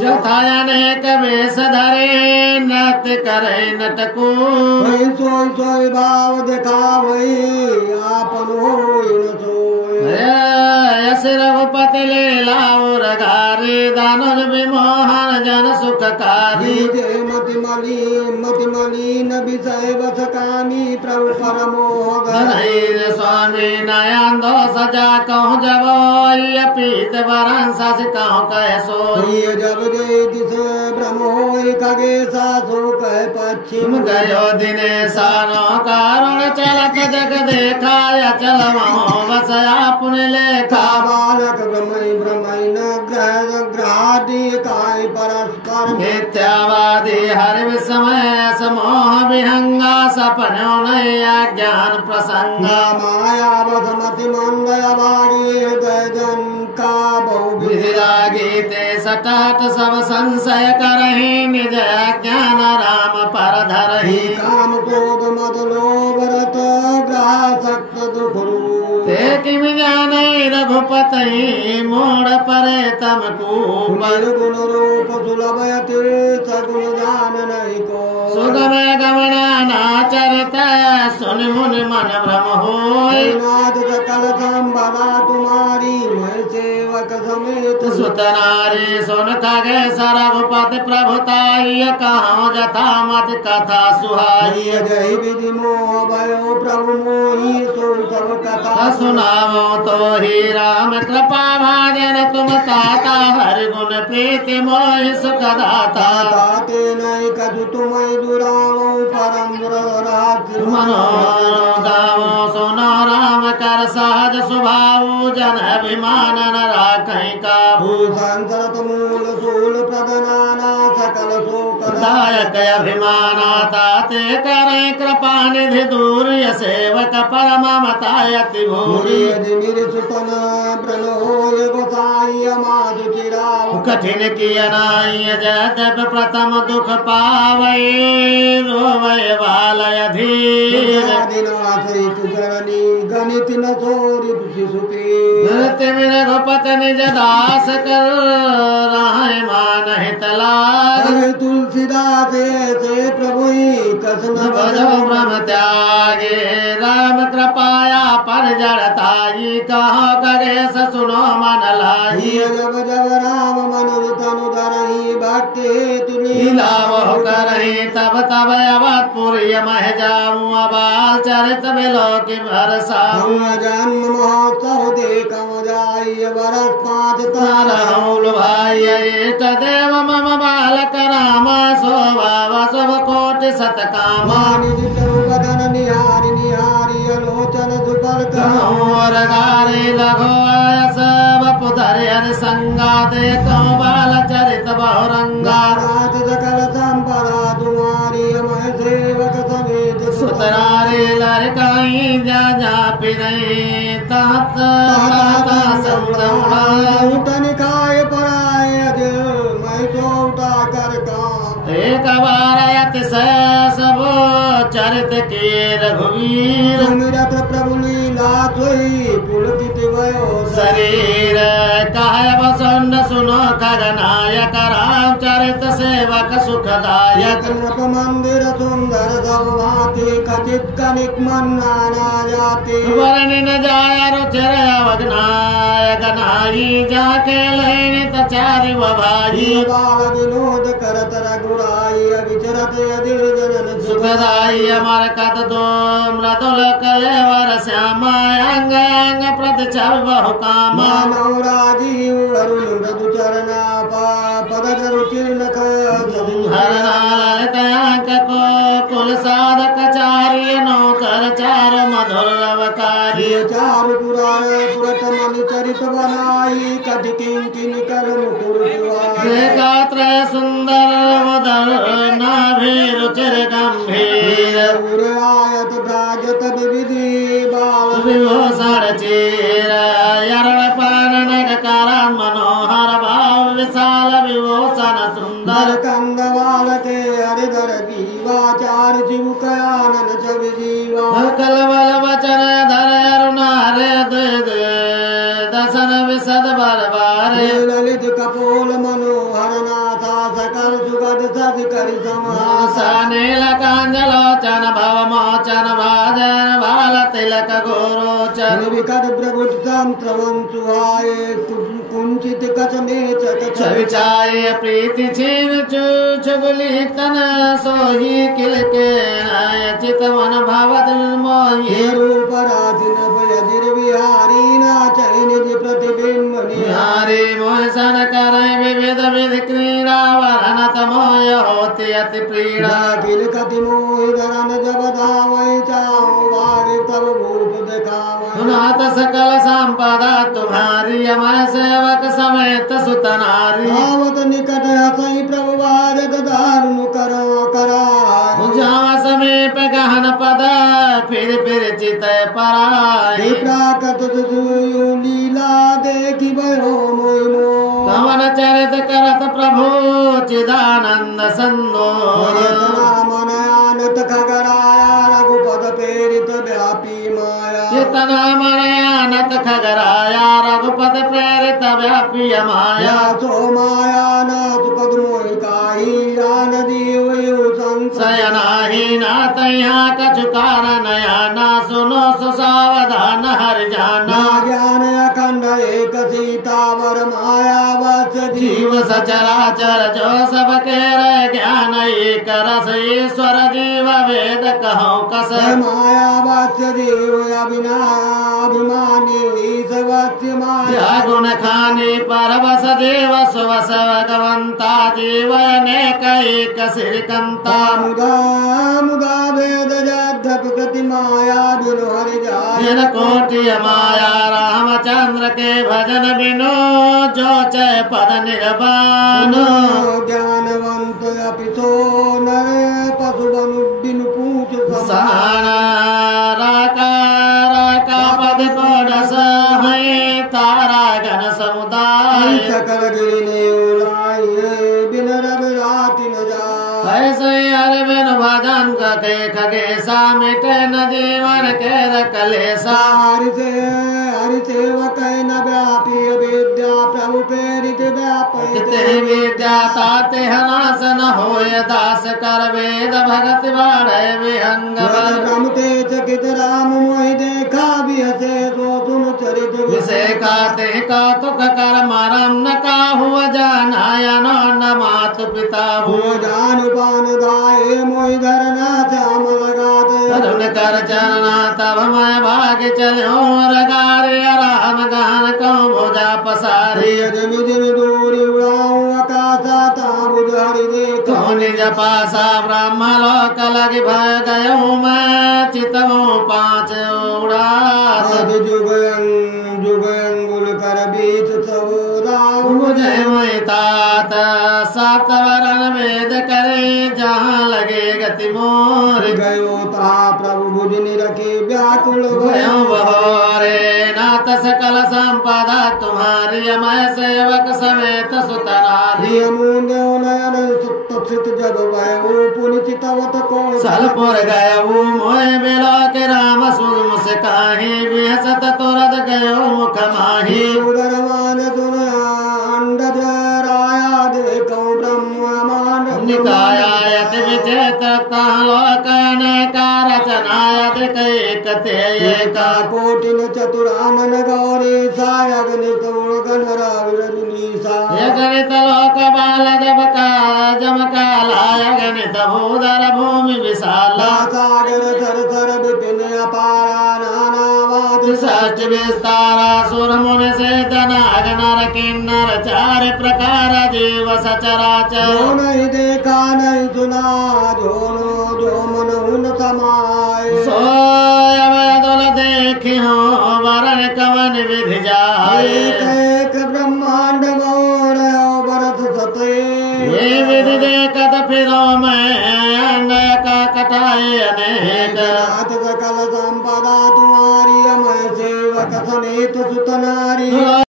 जथायनेक वेश धरे नृत्य करे नटको सोई सोई भाव दिखावई आपन होई न सोई यस रघुपति लीला उरगारी दानुज विमोहन जन सुखकारी मति मलिन विषय वस कामी प्रभु परमोह धैर्य स्वामी नयन दो सजा कहूँ जब पीत वरण सस कहूँ कह सोई जब जय दिश ब्रह्म होई खगे सासु कह पश्चिम गयो दिने सानो कारुण चलत जग देखा चल बस पुन लेखा बालक ब्रह्मई न ग्रहादि काय परस्पर मिथ्यावादी हर विस्मय समोह विहंगा सपनो नया ज्ञान प्रसंगा माया बसमति मंगय बागी हृदय जन का बहु विधि लागी ते सटाट सब संशय करही निज ज्ञान राम पर धरही काम क्रोध मद लोभ रत ग्रह सक्त दुख ते किम जाने रघुपति मोड़ परे तम कुबर गुण रूप सुलभ यति सगुण जान नहीं को सुगम गमना नाचरत सुन मुन मन भ्रम होय नाथ सकल संभवा तुम्हारी मैं सेवक समेत सुत नारी सुन खगे रघुपति प्रभुताई कहाँ जथा मत कथा सुहाई जय विधि मोह भयो प्रभु मोहि सुन सब कथा सुनावो तो ही राम कृपा भाजन तुम ताता हर गुण प्रीति मोहि सुख दाता ताते नहीं कछु तुम्हें दुरावो परम मनोहर गावो सुनो राम कर सहज स्वभाव जन अभिमान न राखै काबू संसरत मूल सूल प्रदनाना सकल शोक दायक अभिमाना ताते करे कृपा निधि दूर सेवक परम मतायति भूरि सुतन प्रणोय गोसाई माधु चिराव कठिन किय नाय जब प्रथम दुख पावै रोवै बालय धीर जननी गणित न छोरी शिशुपी रघुपति निज दास कर राय मान हितलाग तुलसीदास से प्रभु कसन भजो ब्रह्म त्यागे राम कृपाया पर जड़ताई कहो करे सुनो मन लाई जब जब राम मन तनु धरही भक्ति तुनी लाभ करही तब तब अवधपुरी मह जाऊँ अबाल चरित बिलोक भरसा जन्म महोत्सव देखम जाय बरस 5 तारहुल भाई इष्ट देव मम बालक राम शोभाव शुभ कोटि सतकामा बदन निहारी निहारी अलोचन सुपर और गारे लगो सब पुधर हर संगा देखो बाल चरित बहुरंगा सकल संपदा तुम्हारी मैं सेवक समेत सुतरारे लड़काई जा जा पिरई तात उठन खाए पराय मैं चौटा कर काम एक बार सब चरित के रघुवीर मिरत प्रभु लीला सोई पुलकित भयो शरीर कह बसन्न सुनो खगनायक राम चरित सेवक सुखदायक नृप मंदिर सुंदर सब भांति कचित कनिक मन्ना जाति वरण न जाय रुचिर अवगनायक नाई जाके लेने तचारि भाई बाल विनोद करत रघुराई विचरत अदिल जनन सुखदाई अमर कत दो मृदुल कलेवर श्यामा अंग अंग प्रतिछव बहु कामा मानव राजीव अरुण मृदु चरणा पद रुचिर हरनालक को कुल साधक चार्य नौकर चार मधुर रवकारी चारु पुराण पुरत मणि चरित बनाई कटि किंकिन कर मुकुर गात्र सुंदर मदर नाभि रुचिर गंभीर आयत भ्राजत विविधि बाल विभूषण चीर यरण पान नगकार मनोहर भाव विशाल विभूषण सुंदर कंद बाल के हरिधर जीवाचार जीव कयानन सब जीवा कलबल वचन धर अरुणार दसन विशद बार बार ललित कपोल मनोहर नाथ पद सद कर समास नीलकांजलोचन भव मोचन भाजन भाल तिलक गोरोचन विकट प्रभुतम श्रवण सुहाय कुंचित कच में चक विचाय प्रीति छीन चुगली तन सोही किल के चित मन भवद मोहि रूप राधिन भयधिर विहारी नाचै निज प्रतिबिंब निहारी मोहसन करय विविध विधि क्रीड़ा वरण तमोय होति अति प्रीड़ा किल कति मोहि धरन जब धावै चाहु वारि तब भूप दिखावै सुनात सकल संपदा तुम्हारी अमय सेवक समेत सुतनारी आवत निकट हसई प्रभु वारद दारुण करो कराय जावा समीप गहन पद फिर चित पराय प्राकट सुयो लीला देखि भयो मोहि मोह कवन चरित करत प्रभु चिदानंद संदोह मन आनत खगराया रघुपद प्रेरित व्यापी माया इतना मनयानत खगराया रघुपत प्रेरित व्यापी माया सो माया नाथ पद मोहि काही आन जीव सयनाही ना तैया कछु कारण ना सुनो सुसावधान हर जाना ज्ञान अखंड एक सीतावर माया वत्स जीव सचराचर जो सब के ज्ञान एक रस ईश्वर जीव वेद कहो कस माया वत्स जीव अभिमानी सवत्य माया गुण खानी परवस देव स्वस भगवंता जीव अनेक एक श्रीकंता मुदा मुदा वेद जप गति माया बिनु हरि जाय जिन कोटि माया रामचंद्र के भजन बिनु जो चय पद निर्वाण ज्ञानवंत अपि सो नर पशु बनु बिनु पूछ साना राका पद पौडस है तारा घन समुदाय सकल गिरने उड़ाई बिन रब राति न जाय ऐसे अरविन भजन कथे खगेशा मिटे न जीवन के रकलेसा हरि सेवक न व्यापी विद्या प्रभु प्रेरित व्यापक विद्या ताते हनास न होय दास कर वेद भगत बाढ़ विहंग ब्रह्म तेज कित राम मोहि देखा बिहसे सो तुम चरित विषय काते कौतुक कर मरम न काहु जानायन न मातु पिता हो जान पान दाए मोहि धरना श्याम लगा दे तरुण कर चरना तब मैं भाग चलो रगारे राम गान को भुजा पसारी जिमि जिमि दूरी उड़ाऊं आकाशा ताबुद हरि देख निज पासा ब्रह्म लोक लग भय गयो मैं चितमो पांच उड़ा आदि जुग अंगुल कर बीच सबोदा जय मैं तात सात वरण वेद करे जहाँ लगे गति मोर गयो ता प्रभु भुज निरखे व्याकुल भयो बहोरे नाथ सकल संपदा तुम्हारी अमय सेवक समेत सुतनारी मुंड नयन सुत जब भयो पुनिचितवत को सलपुर गयो मोय बेलो के राम सुन मुझसे काहे बेहसत तुरद गयो मुख माही उदर मान सुन अंडज राया देखो ब्रह्मांड निकायायत विचेत लोकन का रचनायत कैकते एका कोटिन चतुरानन गौरी सायगन गण रजनीसा गणित लोक बाल जम कालाय गणित भूधर भूमि विशाला सागर थर थर विपिन अपारा नानावाद षष्ठ विस्तारा सुर मुनि से धनाग नर किन्नर चार प्रकार जीव सचराचर जो नहीं देखा नहीं सुना जो मन उन समाए सोयवदुल देखी हो वरण कवन विधि जाए एक ब्रह्मांड गौर भरत सते ये विधि देखत फिरो मैं का कटाए अनेक नाथ सकल संपदा तुम्हारी अमय सेवक समेत सुत नारी